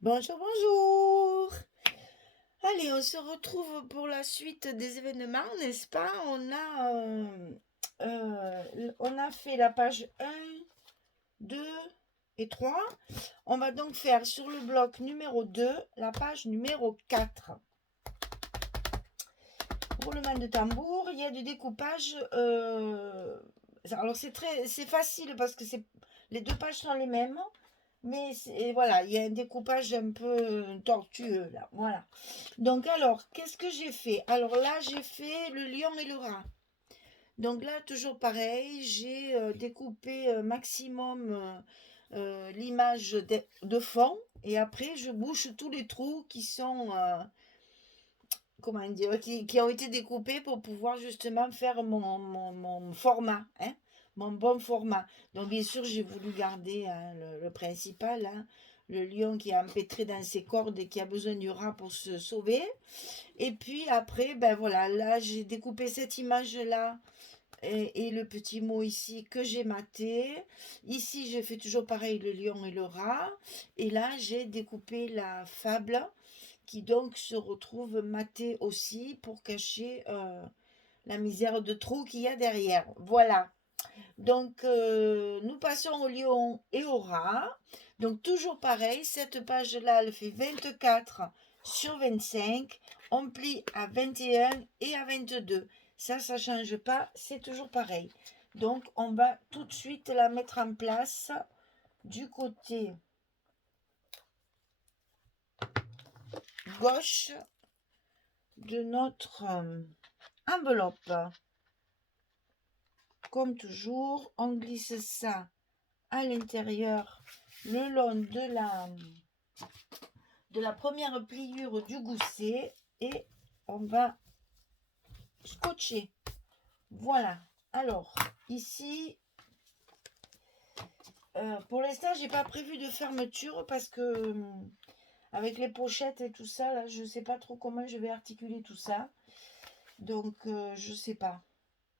Bonjour, bonjour. Allez, on se retrouve pour la suite des événements, n'est-ce pas? On a fait la page 1, 2 et 3. On va donc faire sur le bloc numéro 2, la page numéro 4. Roulement de tambour, il y a du découpage. Alors c'est facile parce que les deux pages sont les mêmes. Mais voilà, il y a un découpage un peu tortueux là. Voilà. Donc alors, qu'est-ce que j'ai fait? Alors là, j'ai fait le lion et le rat. Donc là, toujours pareil, j'ai découpé maximum l'image de fond et après, je bouche tous les trous qui sont, comment dire, qui ont été découpés pour pouvoir justement faire mon format, hein, mon bon format. Donc bien sûr, j'ai voulu garder hein, le principal, hein, le lion qui est empêtré dans ses cordes et qui a besoin du rat pour se sauver. Et puis après, ben voilà, là j'ai découpé cette image-là et le petit mot ici que j'ai maté. Ici, j'ai fait toujours pareil, le lion et le rat. Et là, j'ai découpé la fable qui donc se retrouve matée aussi pour cacher la misère de trous qu'il y a derrière. Voilà. Donc, nous passons au lion et au rat. Donc, toujours pareil, cette page-là, elle fait 24 sur 25. On plie à 21 et à 22. Ça ne change pas, c'est toujours pareil. Donc, on va tout de suite la mettre en place du côté gauche de notre enveloppe. Comme toujours, on glisse ça à l'intérieur le long de la première pliure du gousset et on va scotcher. Voilà. Alors, ici, pour l'instant, j'ai pas prévu de fermeture parce que avec les pochettes et tout ça, là, je sais pas trop comment je vais articuler tout ça. Donc, je sais pas.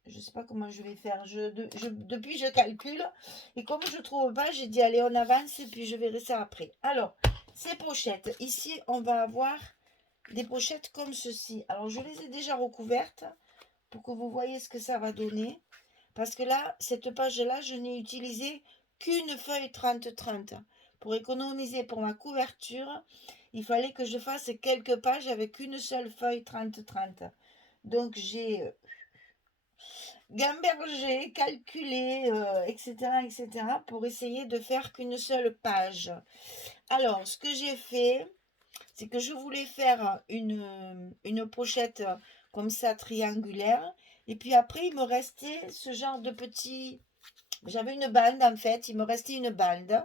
Je sais pas comment je vais faire. Depuis, je calcule. Et comme je trouve pas, j'ai dit, allez, on avance et puis je verrai ça après. Alors, ces pochettes. Ici, on va avoir des pochettes comme ceci. Alors, je les ai déjà recouvertes pour que vous voyez ce que ça va donner. Parce que là, cette page-là, je n'ai utilisé qu'une feuille 30-30. Pour économiser pour ma couverture, il fallait que je fasse quelques pages avec une seule feuille 30-30. Donc, j'ai gamberger, calculer, etc., etc., pour essayer de faire qu'une seule page. Alors, ce que j'ai fait, c'est que je voulais faire une pochette comme ça, triangulaire. Et puis après, il me restait ce genre de petit... J'avais une bande, en fait, il me restait une bande.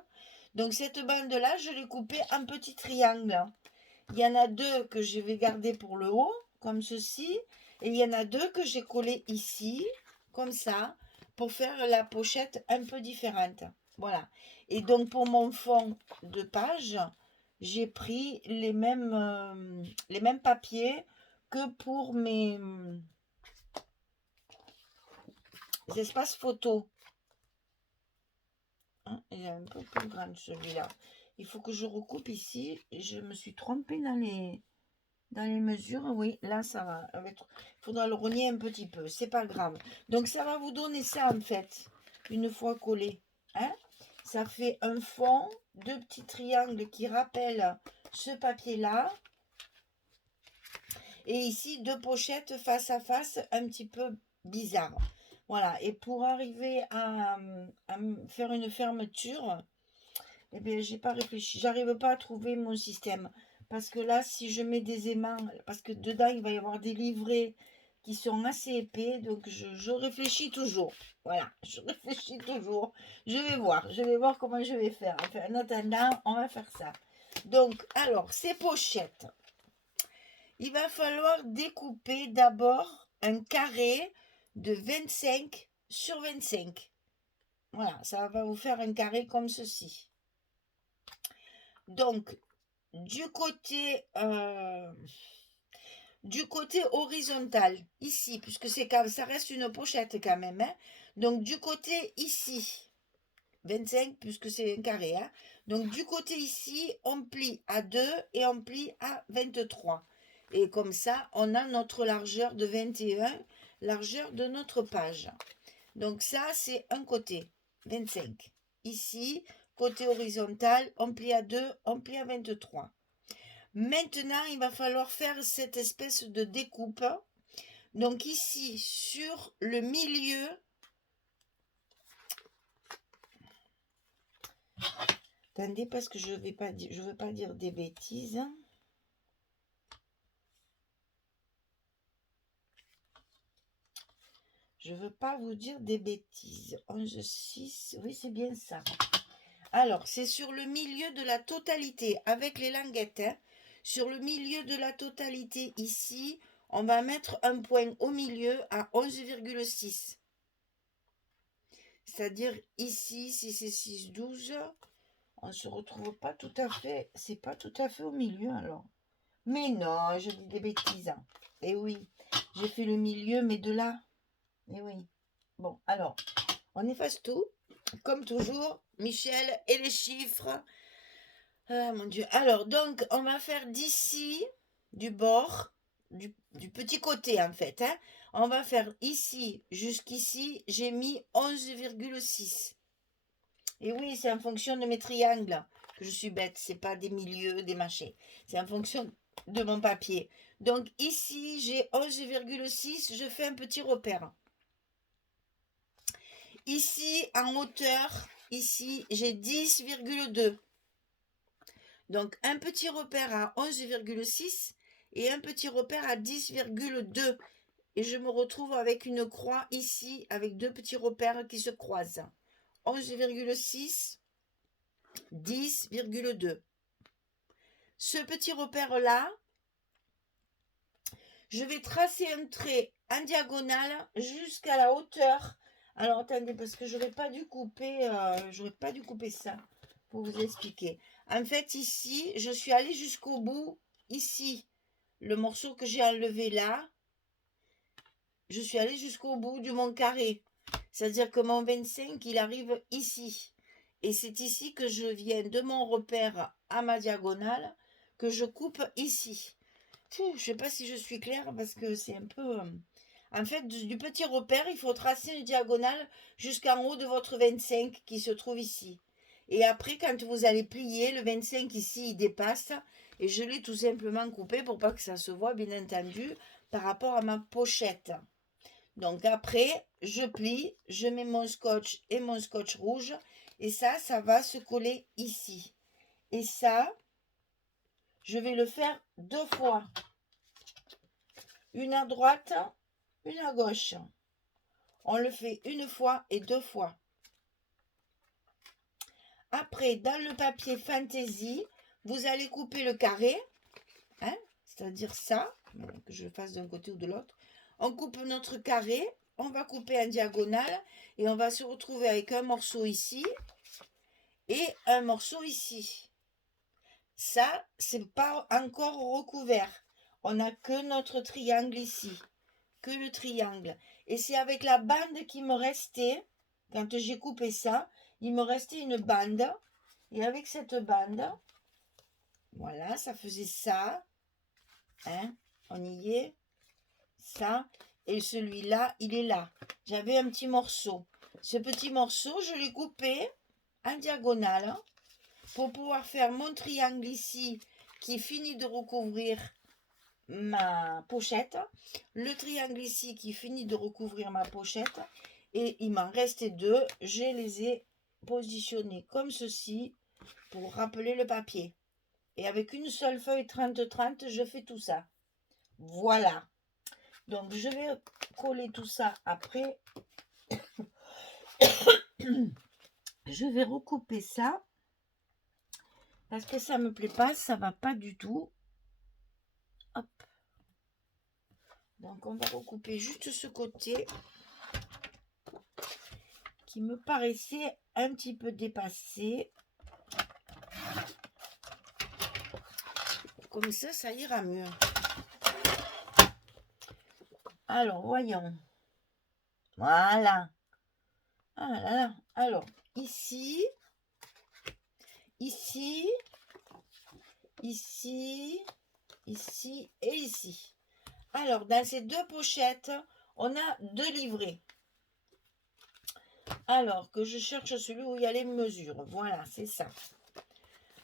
Donc, cette bande-là, je l'ai coupée en petits triangles. Il y en a deux que je vais garder pour le haut, comme ceci. Et il y en a deux que j'ai collés ici, comme ça, pour faire la pochette un peu différente. Voilà. Et donc pour mon fond de page, j'ai pris les mêmes papiers que pour mes espaces photos. Hein, il est un peu plus grand celui-là. Il faut que je recoupe ici. Je me suis trompée dans les mesures, oui, là ça va. Il faudra le rogner un petit peu, c'est pas grave. Donc ça va vous donner ça en fait, une fois collé. Hein? Ça fait un fond, deux petits triangles qui rappellent ce papier-là. Et ici, deux pochettes face à face, un petit peu bizarre. Voilà, et pour arriver à faire une fermeture, eh bien, j'ai pas réfléchi. J'arrive pas à trouver mon système. Parce que là, si je mets des aimants, parce que dedans, il va y avoir des livrets qui sont assez épais. Donc, je réfléchis toujours. Voilà, je réfléchis toujours. Je vais voir comment je vais faire. Enfin, en attendant, on va faire ça. Donc, alors, ces pochettes. Il va falloir découper d'abord un carré de 25 sur 25. Voilà, ça va vous faire un carré comme ceci. Donc, du côté, du côté horizontal, ici, puisque ça reste une pochette quand même. Hein. Donc, du côté ici, 25 puisque c'est un carré. Hein. Donc du côté ici, on plie à 2 et on plie à 23. Et comme ça, on a notre largeur de 21, largeur de notre page. Donc ça, c'est un côté, 25. Ici, côté horizontal, on plie à 2, on plie à 23. Maintenant, il va falloir faire cette espèce de découpe. Donc ici, sur le milieu, attendez parce que je ne veux pas dire des bêtises. Je ne veux pas vous dire des bêtises. 11, 6, oui c'est bien ça. Alors, c'est sur le milieu de la totalité, avec les languettes. Hein. Sur le milieu de la totalité, ici, on va mettre un point au milieu à 11,6. C'est-à-dire ici, si c'est 6, 12, on ne se retrouve pas tout à fait, c'est pas tout à fait au milieu alors. Mais non, je dis des bêtises. Hein. Eh oui, j'ai fait le milieu, mais de là. Eh oui. Bon, alors, on efface tout. Comme toujours, Michel et les chiffres. Ah mon Dieu. Alors, donc, on va faire d'ici, du bord, du petit côté en fait. Hein. On va faire ici jusqu'ici, j'ai mis 11,6. Et oui, c'est en fonction de mes triangles que je suis bête. C'est pas des milieux, des machins. C'est en fonction de mon papier. Donc ici, j'ai 11,6. Je fais un petit repère. Ici, en hauteur, ici, j'ai 10,2. Donc, un petit repère à 11,6 et un petit repère à 10,2. Et je me retrouve avec une croix ici, avec deux petits repères qui se croisent. 11,6, 10,2. Ce petit repère-là, je vais tracer un trait en diagonale jusqu'à la hauteur. Alors, attendez, parce que je n'aurais pas dû couper, ça pour vous expliquer. En fait, ici, je suis allée jusqu'au bout, ici, le morceau que j'ai enlevé là, je suis allée jusqu'au bout de mon carré. C'est-à-dire que mon 25, il arrive ici. Et c'est ici que je viens de mon repère à ma diagonale, que je coupe ici. Je ne sais pas si je suis claire parce que c'est un peu... En fait, du petit repère, il faut tracer une diagonale jusqu'en haut de votre 25 qui se trouve ici. Et après, quand vous allez plier, le 25 ici, il dépasse. Et je l'ai tout simplement coupé pour pas que ça se voit, bien entendu, par rapport à ma pochette. Donc après, je plie, je mets mon scotch et mon scotch rouge. Et ça va se coller ici. Et ça, je vais le faire 2 fois. Une à droite, une à gauche. On le fait 1 fois et 2 fois. Après, dans le papier fantaisie, vous allez couper le carré. Hein, c'est-à-dire ça. Que je le fasse d'un côté ou de l'autre. On coupe notre carré. On va couper en diagonale. Et on va se retrouver avec un morceau ici. Et un morceau ici. Ça, c'est pas encore recouvert. On n'a que notre triangle ici. Que le triangle. Et c'est avec la bande qui me restait, quand j'ai coupé ça, il me restait une bande. Et avec cette bande, voilà, ça faisait ça. Hein, on y est. Ça. Et celui-là, il est là. J'avais un petit morceau. Ce petit morceau, je l'ai coupé en diagonale pour pouvoir faire mon triangle ici qui finit de recouvrir ma pochette, le triangle ici qui finit de recouvrir ma pochette, et il m'en restait 2, je les ai positionnés comme ceci pour rappeler le papier, et avec une seule feuille 30-30 je fais tout ça. Voilà, donc je vais coller tout ça après. Je vais recouper ça parce que ça me plaît pas, ça va pas du tout. Hop. Donc on va recouper juste ce côté qui me paraissait un petit peu dépassé. Comme ça ira mieux. Alors, voyons. Voilà. Ah là là. Alors, ici, ici, ici, ici et ici. Alors, dans ces deux pochettes, on a deux livrets. Alors, que je cherche celui où il y a les mesures. Voilà, c'est ça.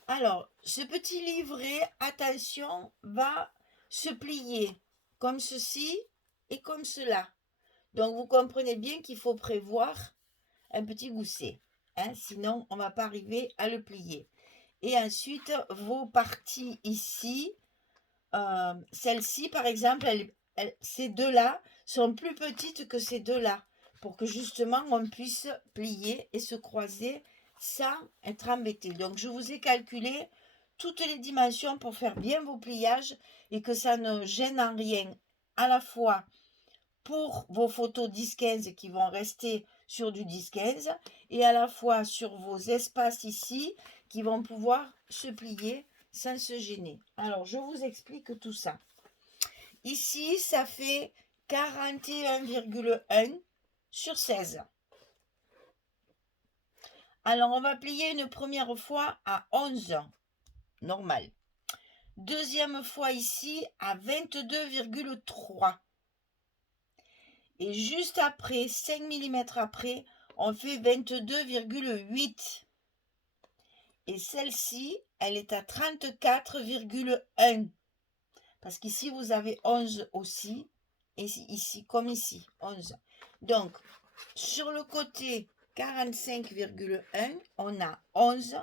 Alors, ce petit livret, attention, va se plier comme ceci et comme cela. Donc, vous comprenez bien qu'il faut prévoir un petit gousset. Hein, sinon, on ne va pas arriver à le plier. Et ensuite, vos parties ici, celle-ci, par exemple, ces deux-là sont plus petites que ces deux-là, pour que justement, on puisse plier et se croiser sans être embêté. Donc, je vous ai calculé toutes les dimensions pour faire bien vos pliages et que ça ne gêne en rien, à la fois pour vos photos 10-15 qui vont rester sur du 10-15 et à la fois sur vos espaces ici qui vont pouvoir se plier sans se gêner. Alors, je vous explique tout ça. Ici, ça fait 41,1 sur 16. Alors, on va plier une première fois à 11, normal. Deuxième fois ici à 22,3. Et juste après, 5 mm après, on fait 22,8. Et celle-ci, elle est à 34,1. Parce qu'ici, vous avez 11 aussi. Et ici, comme ici, 11. Donc, sur le côté 45,1, on a 11,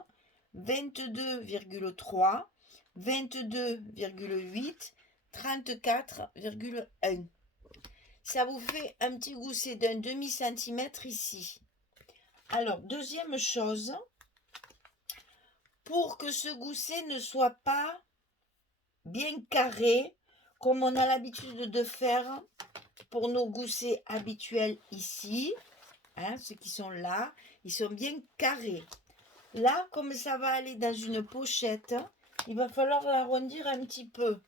22,3, 22,8, 34,1. Ça vous fait un petit gousset d'un demi-centimètre ici. Alors, deuxième chose, pour que ce gousset ne soit pas bien carré, comme on a l'habitude de faire pour nos goussets habituels ici, hein, ceux qui sont là, ils sont bien carrés. Là, comme ça va aller dans une pochette, il va falloir l'arrondir un petit peu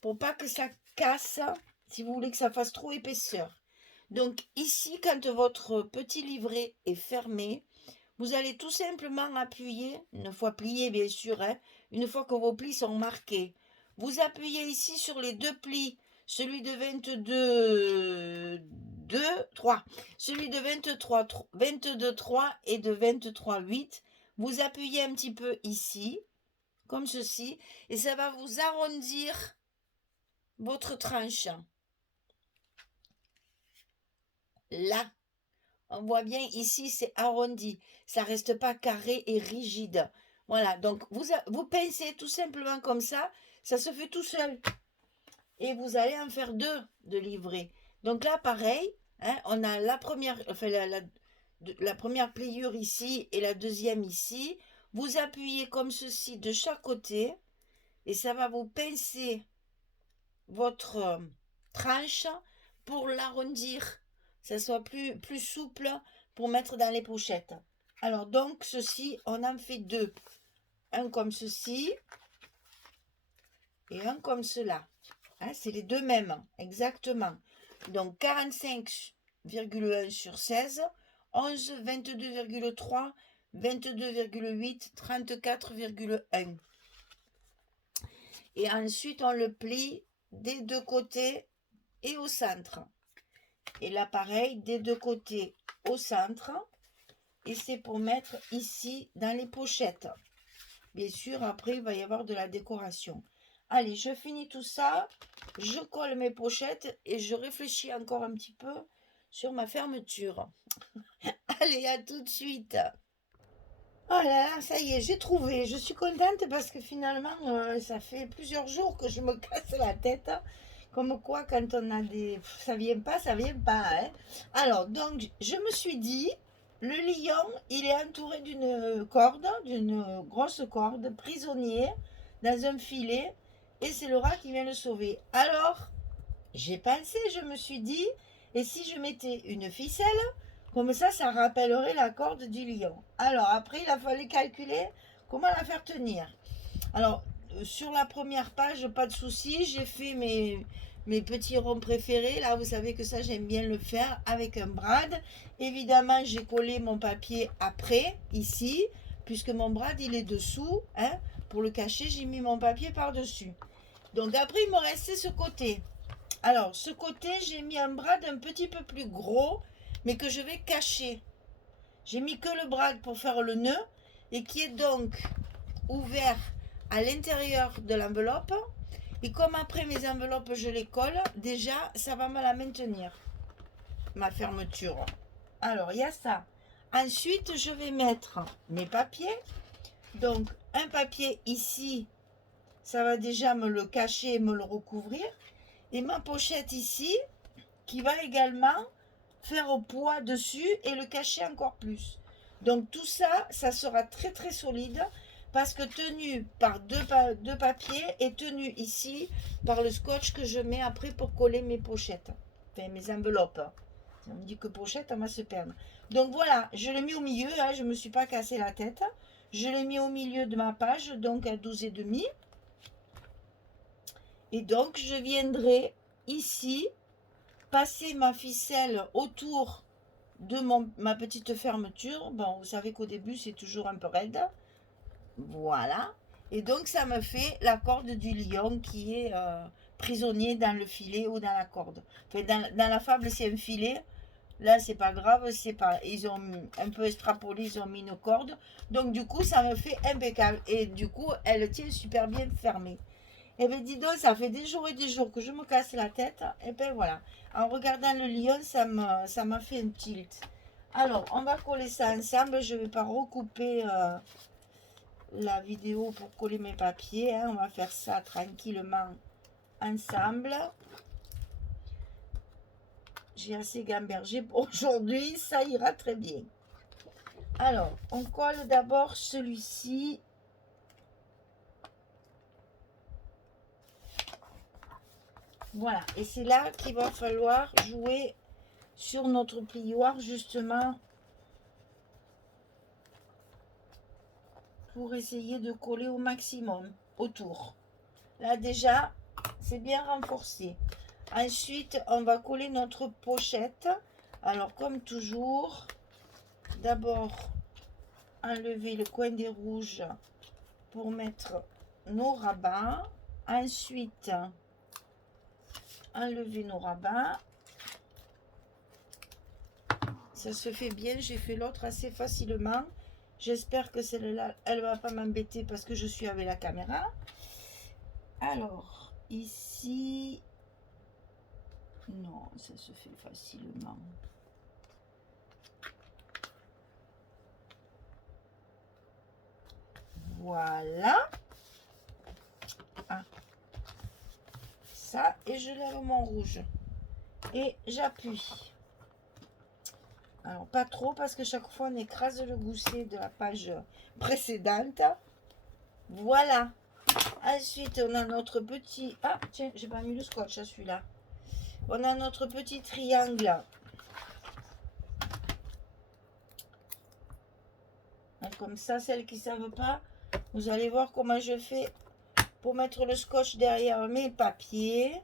pour pas que ça casse, si vous voulez que ça fasse trop épaisseur. Donc ici, quand votre petit livret est fermé, vous allez tout simplement appuyer, une fois plié bien sûr, hein, une fois que vos plis sont marqués. Vous appuyez ici sur les deux plis, celui de 3, celui de 22,3 et de 23,8. Vous appuyez un petit peu ici, comme ceci, et ça va vous arrondir votre tranche. Là, on voit bien ici, c'est arrondi. Ça reste pas carré et rigide. Voilà, donc vous pincez tout simplement comme ça se fait tout seul. Et vous allez en faire deux de livrets. Donc là, pareil, hein, on a la première, enfin, la première pliure ici et la deuxième ici. Vous appuyez comme ceci de chaque côté et ça va vous pincer votre tranche pour l'arrondir, ça soit plus souple pour mettre dans les pochettes. Alors donc ceci, on en fait deux, un comme ceci et un comme cela, hein, c'est les deux mêmes exactement. Donc 45,1 sur 16, 11, 22,3, 22,8, 34,1. Et ensuite on le plie des deux côtés et au centre. Et là pareil, des deux côtés au centre. Et c'est pour mettre ici dans les pochettes. Bien sûr, après il va y avoir de la décoration. Allez, je finis tout ça. Je colle mes pochettes et je réfléchis encore un petit peu sur ma fermeture. Allez, à tout de suite. Oh là là, ça y est, j'ai trouvé. Je suis contente parce que finalement, ça fait plusieurs jours que je me casse la tête. Comme quoi, quand on a des... Ça vient pas, ça vient pas. Hein. Alors, donc, je me suis dit, le lion, il est entouré d'une corde, d'une grosse corde, prisonnier, dans un filet. Et c'est le rat qui vient le sauver. Alors, j'ai pensé, je me suis dit, et si je mettais une ficelle, comme ça rappellerait la corde du lion. Alors après, il a fallu calculer comment la faire tenir. Alors, sur la première page, pas de souci, j'ai fait mes petits ronds préférés. Là, vous savez que ça, j'aime bien le faire avec un brad. Évidemment, j'ai collé mon papier après, ici, puisque mon brad, il est dessous. Hein. Pour le cacher, j'ai mis mon papier par-dessus. Donc après, il me restait ce côté. Alors, ce côté, j'ai mis un brad un petit peu plus gros, mais que je vais cacher. J'ai mis que le brad pour faire le nœud, et qui est donc ouvert à l'intérieur de l'enveloppe. Et comme après mes enveloppes, je les colle, déjà, ça va me la maintenir, ma fermeture. Alors, il y a ça. Ensuite, je vais mettre mes papiers. Donc, un papier ici, ça va déjà me le cacher et me le recouvrir. Et ma pochette ici, qui va également faire au poids dessus et le cacher encore plus. Donc, tout ça, ça sera très très solide parce que tenu par deux papiers et tenu ici par le scotch que je mets après pour coller mes pochettes, enfin mes enveloppes. On me dit que pochette, on va se perdre. Donc voilà, je l'ai mis au milieu, hein, je ne me suis pas cassé la tête. Je l'ai mis au milieu de ma page, donc à 12,5. Et donc je viendrai ici passer ma ficelle autour de ma petite fermeture. Bon, vous savez qu'au début c'est toujours un peu raide. Voilà. Et donc ça me fait la corde du lion qui est prisonnier dans le filet ou dans la corde. Enfin, dans la fable c'est un filet. Là c'est pas grave, c'est pas. Ils ont un peu extrapolé, ils ont mis une corde. Donc du coup ça me fait impeccable. Et du coup elle tient super bien fermée. Et bien dis donc, ça fait des jours et des jours que je me casse la tête. Et bien voilà. En regardant le lion, ça m'a fait un tilt. Alors, on va coller ça ensemble. Je ne vais pas recouper la vidéo pour coller mes papiers. Hein. On va faire ça tranquillement ensemble. J'ai assez gambergé pour aujourd'hui. Ça ira très bien. Alors, on colle d'abord celui-ci. Voilà, et c'est là qu'il va falloir jouer sur notre plioir justement pour essayer de coller au maximum autour. Là déjà, c'est bien renforcé. Ensuite, on va coller notre pochette. Alors comme toujours, d'abord enlever le coin des rouges pour mettre nos rabats. Ensuite, enlever nos rabats. Ça se fait bien, j'ai fait l'autre assez facilement. J'espère que celle-là, elle ne va pas m'embêter parce que je suis avec la caméra. Alors, ici... Non, ça se fait facilement. Voilà. Ah. Ça, et je lève mon rouge. Et j'appuie. Alors, pas trop, parce que chaque fois, on écrase le gousset de la page précédente. Voilà. Ensuite, on a notre petit... Ah, tiens, j'ai pas mis le scotch à celui-là. On a notre petit triangle. Donc, comme ça, celles qui ne savent pas, vous allez voir comment je fais pour mettre le scotch derrière mes papiers.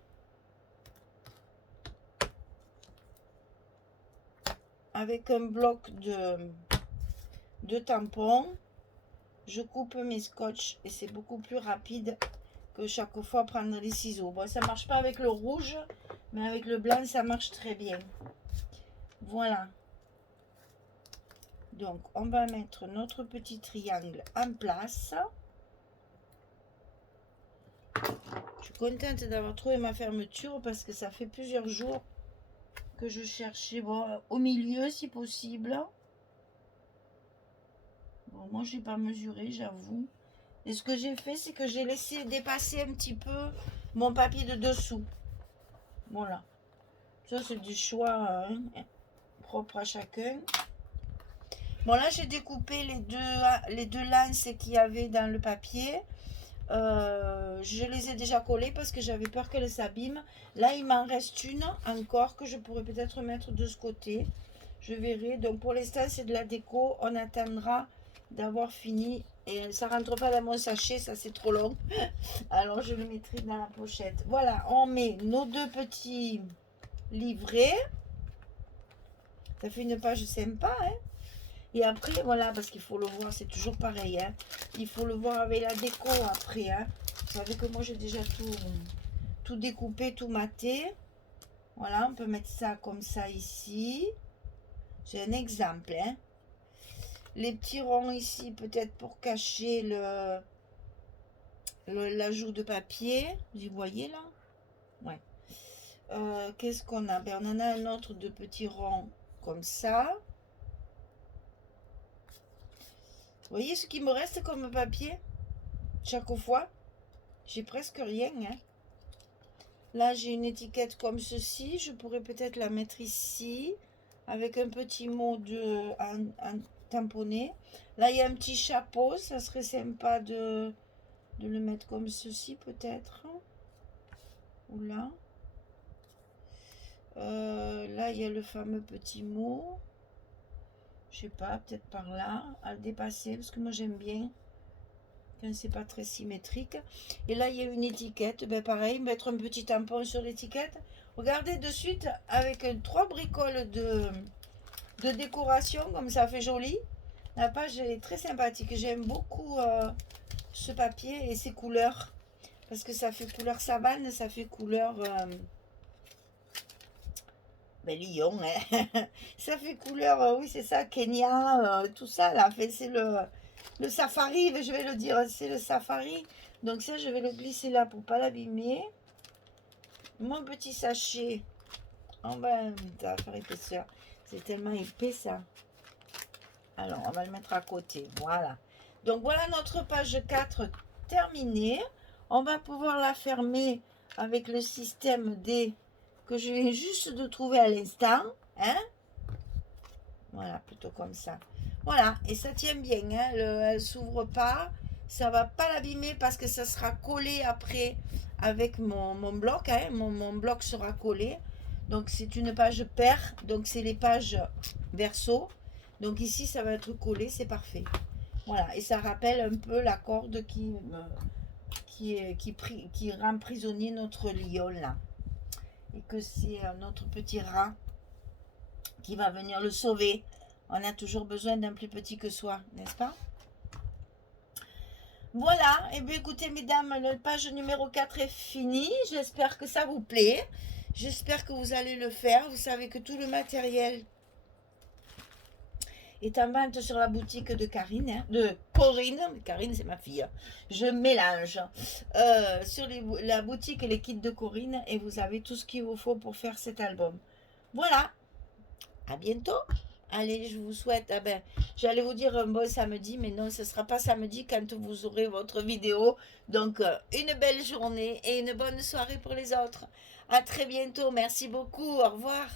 Avec un bloc de tampons, je coupe mes scotch et c'est beaucoup plus rapide que chaque fois prendre les ciseaux. Bon, ça marche pas avec le rouge, mais avec le blanc, ça marche très bien. Voilà. Donc, on va mettre notre petit triangle en place. Je suis contente d'avoir trouvé ma fermeture parce que ça fait plusieurs jours que je cherchais, bon, au milieu si possible. Bon, moi, je n'ai pas mesuré, j'avoue. Et ce que j'ai fait, c'est que j'ai laissé dépasser un petit peu mon papier de dessous. Voilà. Ça, c'est du choix propre à chacun. Bon, là, j'ai découpé les deux lances qu'il y avait dans le papier. Je les ai déjà collées parce que j'avais peur qu'elles s'abîment. Là, il m'en reste une encore que je pourrais peut-être mettre de ce côté. Je verrai. Donc, pour l'instant, c'est de la déco. On attendra d'avoir fini Et ça rentre pas dans mon sachet, ça c'est trop long. Alors je le mettrai dans la pochette. Voilà, on met nos 2 petits livrets. Ça fait une page sympa, hein. Et après, voilà, parce qu'il faut le voir, c'est toujours pareil, hein. Il faut le voir avec la déco après, hein. Vous savez que moi j'ai déjà tout découpé, tout maté. Voilà, on peut mettre ça comme ça ici. C'est un exemple, hein. Les petits ronds ici, peut-être pour cacher l'ajout de papier. Vous voyez là? Ouais. Qu'est-ce qu'on a? Ben, on en a un autre de petits ronds comme ça. Vous voyez ce qui me reste comme papier? Chaque fois, j'ai presque rien, hein. Là, j'ai une étiquette comme ceci. Je pourrais peut-être la mettre ici avec un petit mot en tamponné. Là, il y a un petit chapeau. Ça serait sympa de le mettre comme ceci, peut-être. Ou là. Là, il y a le fameux petit mot. Je sais pas, peut-être par là, à le dépasser, parce que moi, j'aime bien quand c'est pas très symétrique. Et là, il y a une étiquette. Ben, pareil, mettre un petit tampon sur l'étiquette. Regardez de suite, avec 3 bricoles de décoration, comme ça fait joli. La page est très sympathique. J'aime beaucoup ce papier et ses couleurs. Parce que ça fait couleur savane, ça fait couleur... ben, Lyon, hein. Ça fait couleur, oui, c'est ça, Kenya, tout ça, là. C'est le safari, je vais le dire, c'est le safari. Donc ça, je vais le glisser là pour pas l'abîmer. Mon petit sachet, on va faire épaisseur. C'est tellement épais, ça. Alors, on va le mettre à côté, voilà. Donc, voilà notre page 4 terminée. On va pouvoir la fermer avec le système D que je viens juste de trouver à l'instant, hein. Voilà, plutôt comme ça. Voilà, et ça tient bien, hein. Elle s'ouvre pas, ça va pas l'abîmer parce que ça sera collé après avec mon bloc, hein. Mon bloc sera collé. Donc c'est une page paire, donc c'est les pages verso. Donc ici ça va être collé, c'est parfait. Voilà, et ça rappelle un peu la corde qui rend prisonnier notre lion là. Et que c'est notre petit rat qui va venir le sauver. On a toujours besoin d'un plus petit que soi, n'est-ce pas? Voilà, et bien écoutez mesdames, la page numéro 4 est finie. J'espère que ça vous plaît. J'espère que vous allez le faire. Vous savez que tout le matériel est en vente sur la boutique de Karine, hein, de Corinne. Karine, c'est ma fille. Je mélange. Sur la boutique Les Kits de Corinne, et vous avez tout ce qu'il vous faut pour faire cet album. Voilà. À bientôt. Allez, je vous souhaite, j'allais vous dire un bon samedi, mais non, ce ne sera pas samedi quand vous aurez votre vidéo. Donc, une belle journée et une bonne soirée pour les autres. À très bientôt. Merci beaucoup. Au revoir.